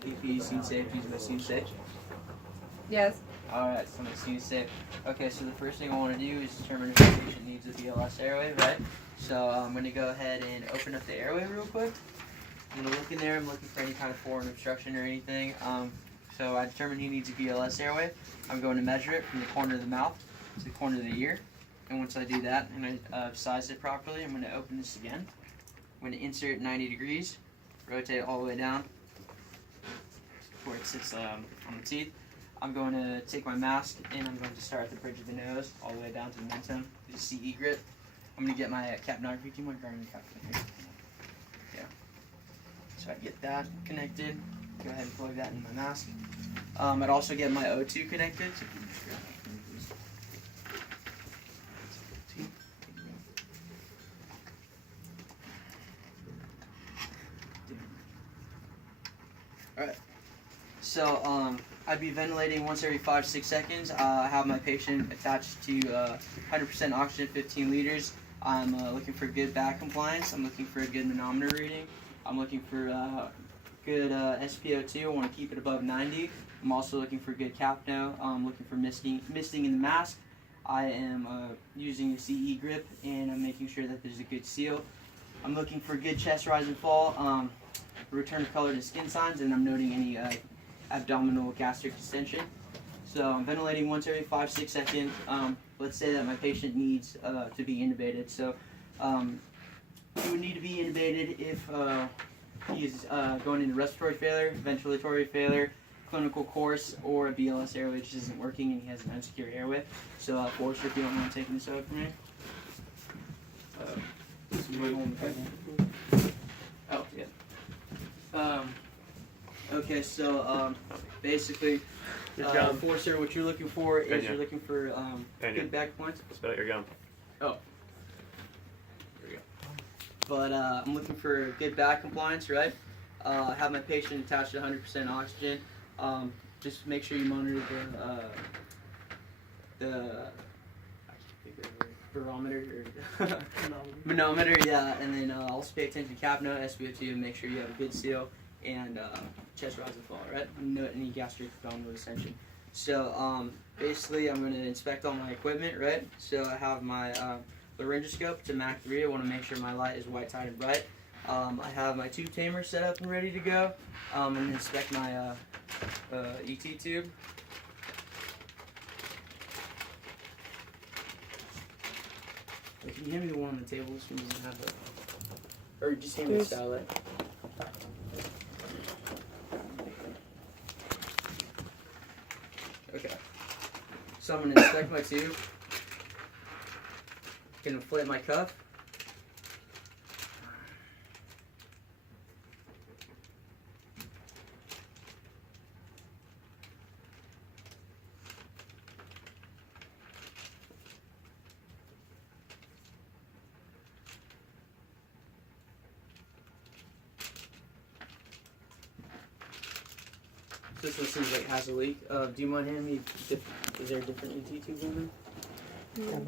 PP, scene safe, use my scene safe. Yes. Alright, so my scene safe. Okay, so the first thing I want to do is determine if the patient needs a BLS airway, right? So I'm going to go ahead and open up the airway real quick. I'm going to look in there. I'm looking for any kind of foreign obstruction or anything. So I determined he needs a BLS airway. I'm going to measure it from the corner of the mouth to the corner of the ear. And once I do that, I'm going to size it properly. I'm going to open this again. I'm going to insert 90 degrees, rotate all the way down where it sits on the teeth. I'm going to take my mask and I'm going to start at the bridge of the nose all the way down to the mentum, the CE grip. I'm going to get my capnography. Do you mind grabbing the capnography? Yeah. So I get that connected. Go ahead and plug that in my mask. I'd also get my O2 connected. So Alright. So I'd be ventilating once every 5-6 seconds. I have my patient attached to 100% oxygen, 15 liters. I'm looking for good back compliance. I'm looking for a good manometer reading. I'm looking for good SpO2. I want to keep it above 90. I'm also looking for good capno. I'm looking for misting in the mask. I am using a CE grip and I'm making sure that there's a good seal. I'm looking for good chest rise and fall, return of color to skin signs, and I'm noting any abdominal gastric distension. So I'm ventilating once every 5-6 seconds. Let's say that my patient needs to be intubated. So he would need to be intubated if he is going into respiratory failure, ventilatory failure, clinical course, or a BLS airway just isn't working and he has an unsecure airway. So Forrester, if you don't mind taking this over for me. Oh, yeah. Okay, so basically, Forrester, what you're looking for is you're looking for good back points. Spit out your gum. Oh. There we go. But I'm looking for good back compliance, right? I have my patient attached to 100% oxygen. Just make sure you monitor the barometer or manometer, yeah, and then also pay attention to capno, SpO2, and make sure you have a good seal and chest rise and fall, right? No any gastric abdominal distension. So basically, I'm going to inspect all my equipment, right? So I have my laryngoscope to Mach 3. I want to make sure my light is white, tight, and bright. I have my tube tamer set up and ready to go. I'm going to inspect my ET tube. Wait, can you hand me the one on the table so you can have it? Or just hand me the satellite. Okay. So I'm going to inspect my tube. Going to inflate my cuff. This one seems like it has a leak. Do you mind handing me, is there a different ET tube in there? Yeah.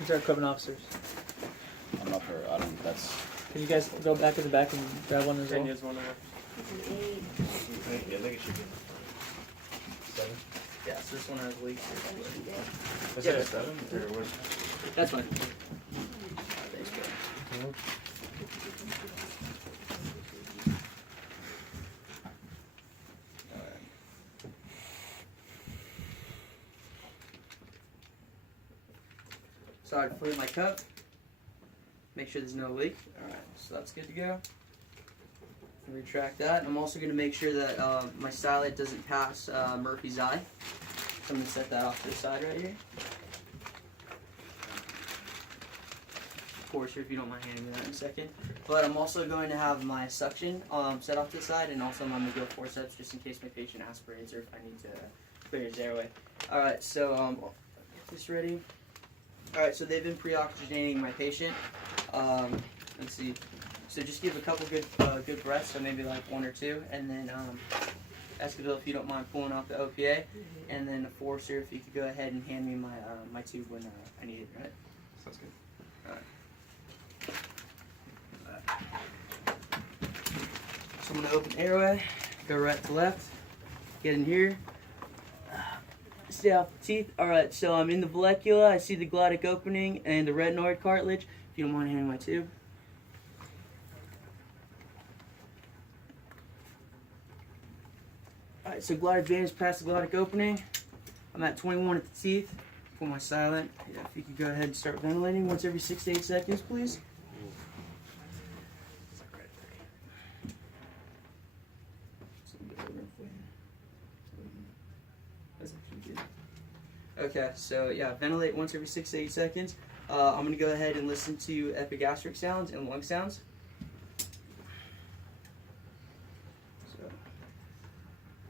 These are equipment officers. I'm not for, I don't, that's... Can you guys go back to the back and grab one as well? One over. Yeah, I think it should be 7. Yeah, so this one has leaks. Was Yeah. it a 7 or what? That's fine. Thanks, bro. So I inflate my cup, make sure there's no leak. Alright, so that's good to go. Retract that. I'm also going to make sure that my stylet doesn't pass Murphy's eye. So I'm going to set that off to the side right here. Of course, if you don't mind handing me that in a second. But I'm also going to have my suction set off to the side, and also I'm going to go forceps just in case my patient aspirates or if I need to clear his airway. Alright, so I'll get this ready. Alright, so they've been pre-oxygenating my patient. Let's see. So just give a couple good breaths, so maybe like 1 or 2, and then Esquivel, if you don't mind pulling off the OPA, and then Forrester, if you could go ahead and hand me my my tube when I need it, right? Sounds good. Alright. So So I'm gonna open the airway, go right to left, get in here, stay off the teeth. Alright, so I'm in the vallecula, I see the glottic opening and the retinoid cartilage. If you don't mind handing my tube. Alright, so glottic vein is past the glottic opening. I'm at 21 at the teeth. Pull my silent. Yeah, if you could go ahead and start ventilating once every 6 to 8 seconds, please. Okay, so yeah, ventilate once every 6 to 8 seconds. I'm going to go ahead and listen to epigastric sounds and lung sounds. So,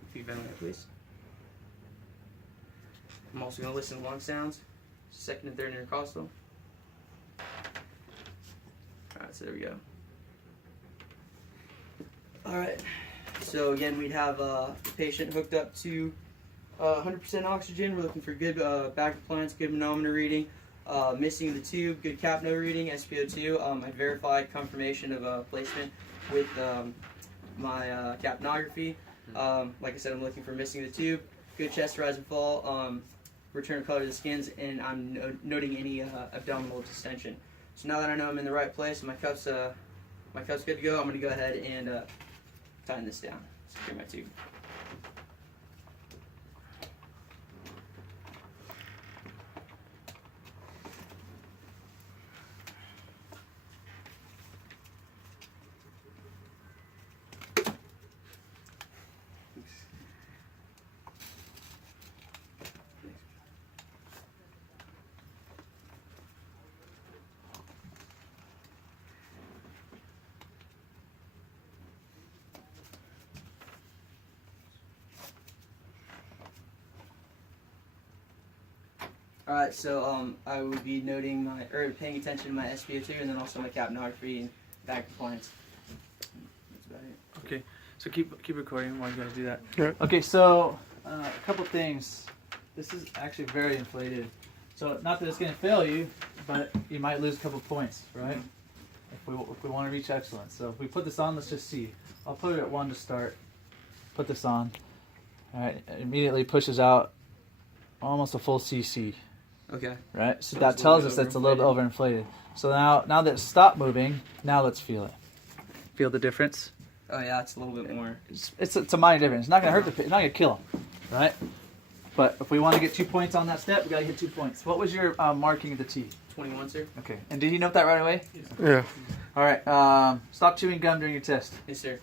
if you ventilate, please. I'm also going to listen to lung sounds, second and third intercostal. Alright, so there we go. Alright, so again, we'd have the patient hooked up to 100% oxygen. We're looking for good back compliance, good manometer reading, missing the tube, good capno reading, SpO2. I verified confirmation of placement with my capnography. Like I said, I'm looking for missing the tube, good chest rise and fall, return of color to the skins, and I'm noting any abdominal distension. So now that I know I'm in the right place, my cuff's good to go, I'm going to go ahead and tighten this down, secure my tube. Alright, so I would be noting paying attention to my SpO2 and then also my capnography and back compliance. That's about it. Okay, so keep recording while you guys do that. Right. Okay, so a couple things. This is actually very inflated. So not that it's going to fail you, but you might lose a couple points, right? If we want to reach excellence. So if we put this on, let's just see. I'll put it at 1 to start. Put this on. All right, it immediately pushes out almost a full cc. Okay. Right? So that tells us that it's a little bit overinflated. So now that it's stopped moving, now let's feel it. Feel the difference? Oh yeah, it's a little bit more. It's a minor difference. It's not going to hurt the pit. It's not going to kill him. Right? But if we want to get 2 points on that step, we got to hit 2 points. What was your marking of the T? 21, sir. Okay. And did you note that right away? Yeah. All right. Stop chewing gum during your test. Yes, sir.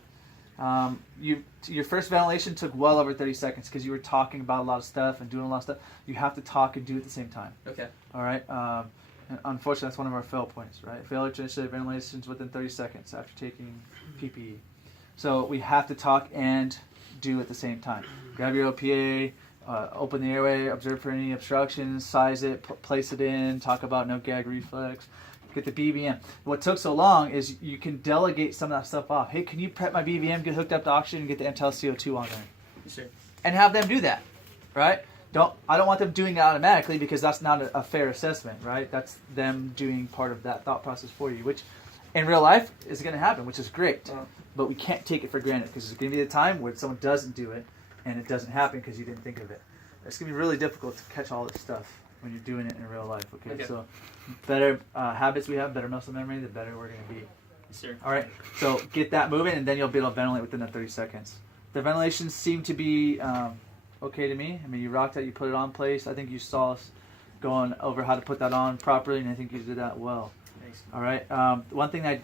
Your first ventilation took well over 30 seconds because you were talking about a lot of stuff and doing a lot of stuff. You have to talk and do it at the same time. Okay. All right. And unfortunately, that's one of our fail points, right? Failure to initiate ventilations within 30 seconds after taking PPE. So we have to talk and do at the same time. Grab your OPA, open the airway, observe for any obstructions, size it, place it in, talk about no gag reflex. Get the BVM. What took so long is you can delegate some of that stuff off. Hey, can you prep my BVM, get hooked up to oxygen, and get the Intel CO2 on there? Yes, sir. And have them do that, right? I don't want them doing it automatically because that's not a fair assessment, right? That's them doing part of that thought process for you, which in real life is going to happen, which is great. But we can't take it for granted because there's going to be a time where someone doesn't do it and it doesn't happen because you didn't think of it. It's going to be really difficult to catch all this stuff when you're doing it in real life, okay? So better habits we have, better muscle memory, the better we're going to be. Yes, sir. All right, so get that moving and then you'll be able to ventilate within that 30 seconds. The ventilations seem to be okay to me. I mean, you rocked it, you put it on place. I think you saw us going over how to put that on properly, and I think you did that well. Thanks. All right, one thing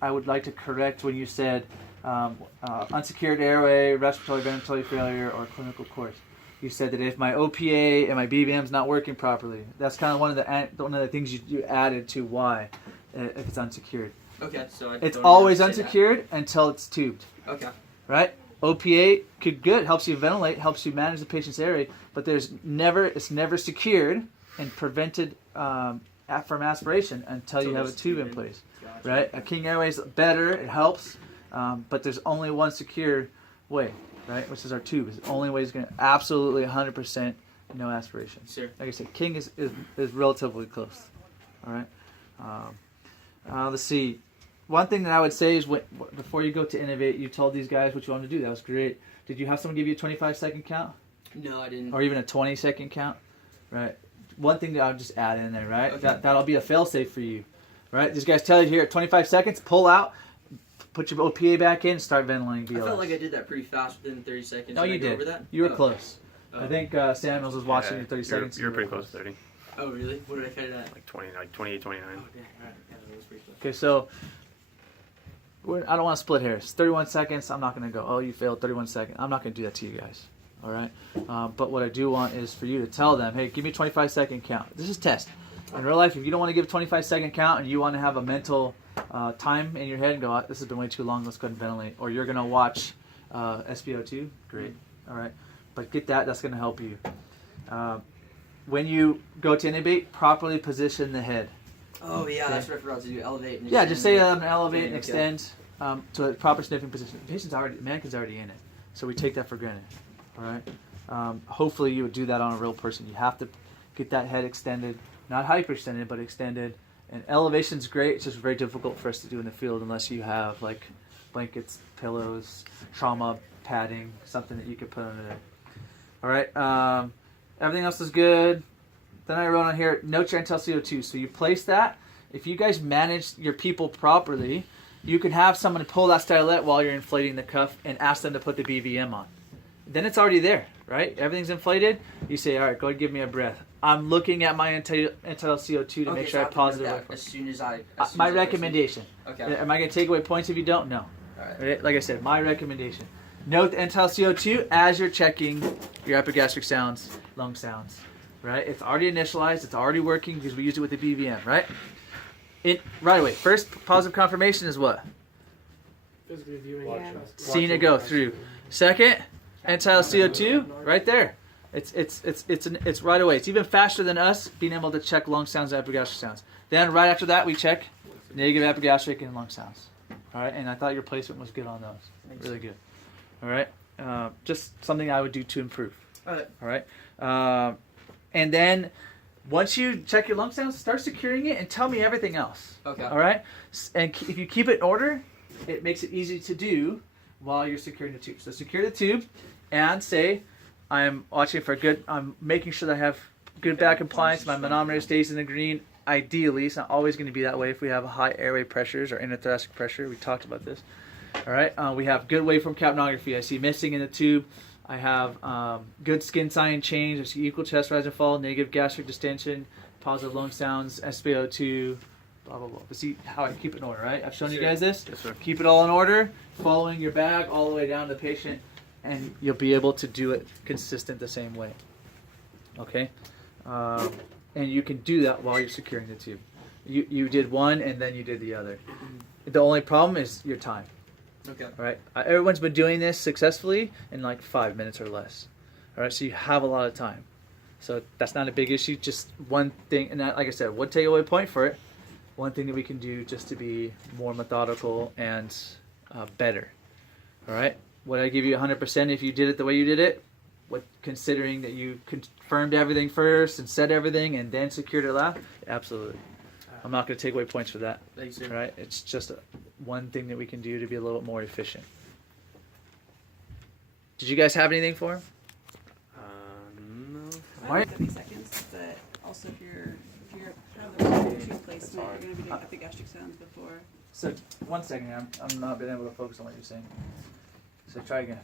I would like to correct when you said unsecured airway, respiratory ventilatory failure, or clinical course. You said that if my OPA and my BVM's not working properly, that's kind of one of the things you added to why if it's unsecured. Okay, so it's always unsecured until it's tubed. Okay. Right? OPA could good, helps you ventilate, helps you manage the patient's airway, but it's never secured and prevented from aspiration until you have a tube in place. Gotcha. Right? A king airway is better, it helps, but there's only one secure way. Right, which is our tube. It's the only way it's going to absolutely 100% no aspiration. Sure. Like I said, king is relatively close. All right. Let's see. one thing that I would say is before you go to innovate, you told these guys what you wanted to do. That was great. Did you have someone give you a 25-second count? No, I didn't. Or even a 20-second count? Right. One thing that I'll just add in there, right? Okay. That'll be a fail-safe for you. Right? These guys tell you here at 25 seconds, pull out, put your OPA back in, start ventilating BLS. I felt like I did that pretty fast within 30 seconds. No, Did I you go did. Over that? You were Oh. close. Oh. I think Samuels was watching your 30 seconds. You're pretty close to 30. Oh, really? What did I cut it at? Like 20, like 28, 29. Oh, dang. All right. Yeah, that was pretty close. Okay, so I don't want to split hairs. 31 seconds, I'm not going to go, oh, you failed 31 seconds. I'm not going to do that to you guys. All right? But what I do want is for you to tell them, hey, give me a 25-second count. This is test. In real life, if you don't want to give a 25-second count and you want to have a mental time in your head and go, this has been way too long, let's go ahead and ventilate. Or you're going to watch SpO2, great. All right? But get that. That's going to help you. When you go to intubate, properly position the head. Oh, yeah, Okay. that's what I forgot to do. Elevate and Yeah, extend just say it. elevate and Okay. extend to a proper sniffing position. The patient's already, mannequin's already in it, so we take that for granted. All right. Hopefully, you would do that on a real person. You have to get that head extended, not hyperextended, but extended. And elevation's great. It's just very difficult for us to do in the field unless you have like blankets, pillows, trauma padding, something that you could put under there. All right. Everything else is good. Then I wrote on here, note your NTL CO2. So you place that. If you guys manage your people properly, you can have someone pull that stylet while you're inflating the cuff and ask them to put the BVM on. Then it's already there, right? Everything's inflated. You say, all right, go ahead and give me a breath. I'm looking at my NTL CO2 to make sure I have positive that life. as soon as I. My recommendation. Okay. Am I going to take away points if you don't? No. All right. Right? Like I said, my recommendation. Note the NTL CO2 as you're checking your epigastric sounds, lung sounds. Right? It's already initialized. It's already working because we used it with the BVM, right? Right away. First positive confirmation is what? Physically viewing. Yeah. Seeing it go through. Second, NTL CO2, right there. It's right away. It's even faster than us being able to check lung sounds and epigastric sounds. Then right after that, we check negative epigastric and lung sounds. All right, and I thought your placement was good on those. Really good. All right, just something I would do to improve. All right. All right, and then once you check your lung sounds, start securing it and tell me everything else. Okay. All right, and if you keep it in order, it makes it easy to do while you're securing the tube. So secure the tube and say, I'm watching for good, I'm making sure that I have good back compliance, my manometer stays in the green. Ideally, it's not always going to be that way if we have high airway pressures or interthoracic pressure. We talked about this. All right, we have good waveform capnography. I see missing in the tube. I have good skin sign change. I see equal chest rise and fall, negative gastric distension, positive lung sounds, SpO2, blah, blah, blah. But see how I keep it in order, right? I've shown you guys this. Yes, sir. Keep it all in order, following your bag all the way down to the patient, and you'll be able to do it consistent the same way. Okay? And you can do that while you're securing the tube. You did one and then you did the other. The only problem is your time. Okay. All right? Everyone's been doing this successfully in like 5 minutes or less. All right? So you have a lot of time. So that's not a big issue. Just one thing, and like I said, one takeaway point for it. One thing that we can do just to be more methodical and better. All right? Would I give you 100% if you did it the way you did it? Considering that you confirmed everything first and said everything and then secured it last? Absolutely. I'm not going to take away points for that. Thanks, All sir. right? It's just one thing that we can do to be a little bit more efficient. Did you guys have anything for him? No. Why- 30 seconds, but also if you're have the tube placement, you're going to be doing epigastric sounds before. So, 1 second here. I'm not being able to focus on what you're saying. So try again.